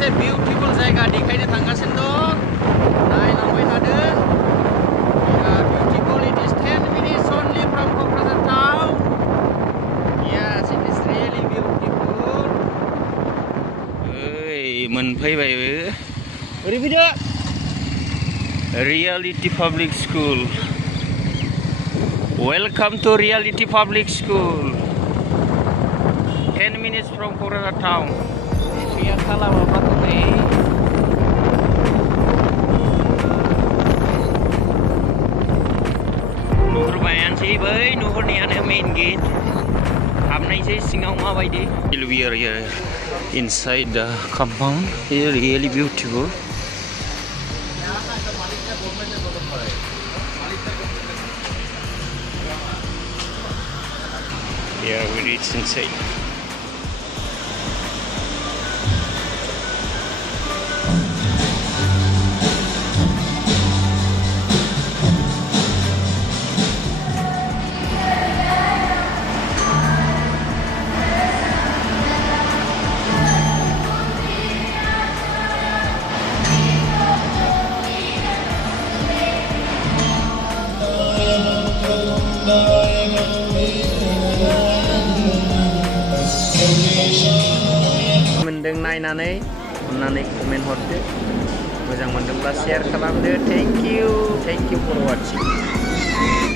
मोनसे बिउटिफुल जायगा देखायनो थांगासिनो दं नायलांबाय थादों beautiful it is 10 minutes only from Kokrajhar town yes it is really beautiful ओइ मोनफैबायबो ओरै फैदो Reality Public School welcome to Reality Public School 10 minutes from K'क्राझार town lihat salah apa tuh nih lumayan sih boy nuhurniaनो main gate हाबनायसै सिङाव माबायदि we are here inside the compound it's really beautiful yeah we reached inside मोनदों नायनानै अननानै comment हरदो मोजां मोनदोंब्ला share खालामदो thank you for वाचिं